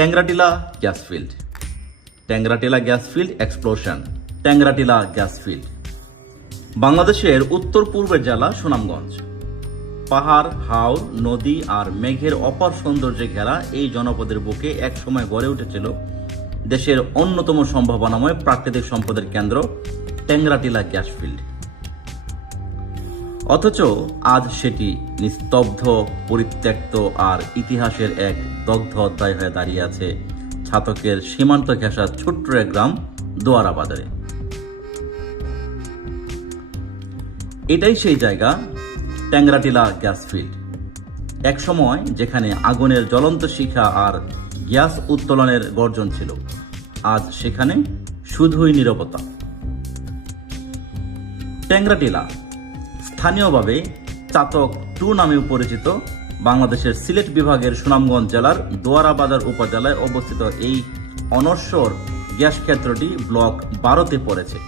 Tengratila gas field, Tengratila gas field explosion, Tengratila gas field বাংলাদেশের উত্তর পূর্বের জেলা সুনামগঞ্জ। পাহাড়, হাওর, নদী আর মেঘের অপার সৌন্দর্যে ঘেরা এই জনপদের বুকে একসময় গড়ে উঠেছিল দেশের অন্যতম সম্ভাবনাময় প্রাকৃতিক সম্পদের কেন্দ্র ট্যাংরাটিলা গ্যাস ফিল্ড। অথচ আজ সেটি নিস্তব্ধ, পরিত্যক্ত আর ইতিহাসের এক দগ্ধ অধ্যায় হয়ে দাঁড়িয়ে আছে ছাতকের সীমান্ত ঘেঁষা ছোট্ট এক গ্রাম দোয়ারা বাজারে। এটাই সেই জায়গা, ট্যাংরাটিলা গ্যাস ফিল্ড। এক সময় যেখানে আগুনের জ্বলন্ত শিখা আর গ্যাস উত্তোলনের গর্জন ছিল, আজ সেখানে শুধুই নীরবতা। ট্যাংরাটিলা স্থানীয়ভাবে চাতক 2 নামেও পরিচিত। বাংলাদেশের সিলেট বিভাগের সুনামগঞ্জ জেলার দোয়ারা বাজার উপজেলায় অবস্থিত এই অনশ্বর গ্যাস ক্ষেত্রটি ব্লক 12-তে পড়েছে।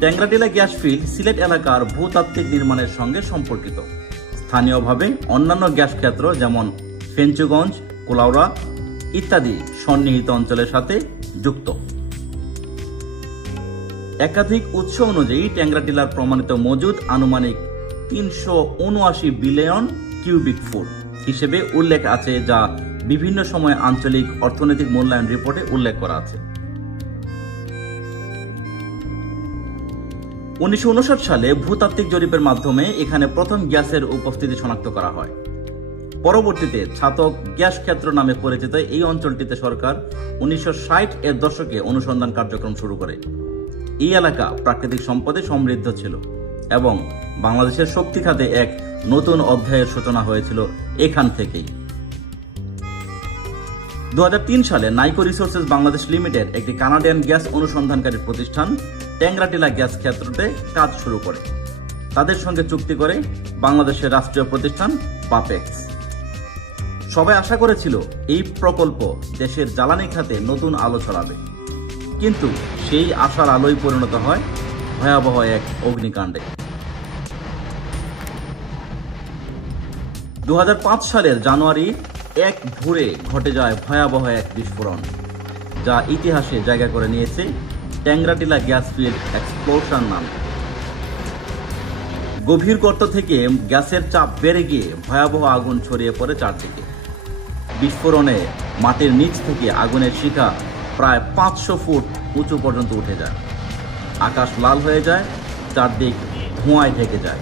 ট্যাংরাটিলা গ্যাস ফিল্ড সিলেট এলাকার ভূতাত্ত্বিক নির্মাণের সঙ্গে সম্পর্কিত। স্থানীয়ভাবে অন্যান্য গ্যাস ক্ষেত্র যেমন ফেঞ্চুগঞ্জ, কুলাউড়া ইত্যাদি সন্নিহিত অঞ্চলের সাথে যুক্ত। একাধিক উৎস অনুযায়ী ট্যাংরাটিলার প্রমাণিত মজুদ আনুমানিক 379 বিলিয়ন কিউবিক ফুট হিসেবে উল্লেখ আছে, যা বিভিন্ন সময় আঞ্চলিক অর্থনৈতিক মূল্যায়ন রিপোর্টে উল্লেখ করা আছে। 1959 সালে ভূতাত্ত্বিক জরিপের মাধ্যমে এখানে প্রথম গ্যাসের উপস্থিতি শনাক্ত করা হয়। পরবর্তীতে ছাতক গ্যাস ক্ষেত্র নামে পরিচিত এই অঞ্চলটিতে সরকার 1960-এর দশকে অনুসন্ধান কার্যক্রম শুরু করে। এই এলাকা প্রাকৃতিক সম্পদে সমৃদ্ধ ছিল এবং বাংলাদেশের শক্তি খাতে এক নতুন অধ্যায়ের সূচনা হয়েছিল এখান থেকেই। 2003 সালে নাইকো রিসোর্সেস বাংলাদেশ লিমিটেড, একটি কানাডিয়ান গ্যাস অনুসন্ধানকারী প্রতিষ্ঠান, ট্যাংরাটিলা গ্যাস ক্ষেত্রতে কাজ শুরু করে। তাদের সঙ্গে চুক্তি করে বাংলাদেশের রাষ্ট্রীয় প্রতিষ্ঠান পাপেক্স। সবাই আশা করেছিল এই প্রকল্প দেশের জ্বালানি খাতে নতুন আলো ছড়াবে, কিন্তু সেই আশার আলোয় পরিণত হয় ভয়াবহ এক অগ্নিকাণ্ডে। 2005 সালের জানুয়ারি এক ভোরে ঘটে যায় ভয়াবহ এক বিস্ফোরণ, যা ইতিহাসে জায়গা করে নিয়েছে ট্যাংরাটিলা গ্যাস ফিল্ড এক্সপ্লোশন নামে। গভীর গর্ত থেকে গ্যাসের চাপ বেড়ে গিয়ে ভয়াবহ আগুন ছড়িয়ে পড়ে চারদিকে। বিস্ফোরণে মাটির নিচ থেকে আগুনের শিখা প্রায় 500 ফুট উঁচু পর্যন্ত উঠে যায়। আকাশ লাল হয়ে যায়, চারদিক ধোঁয়ায় ঢেকে যায়।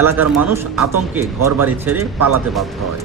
এলাকার মানুষ আতঙ্কে ঘরবাড়ি ছেড়ে পালাতে বাধ্য হয়।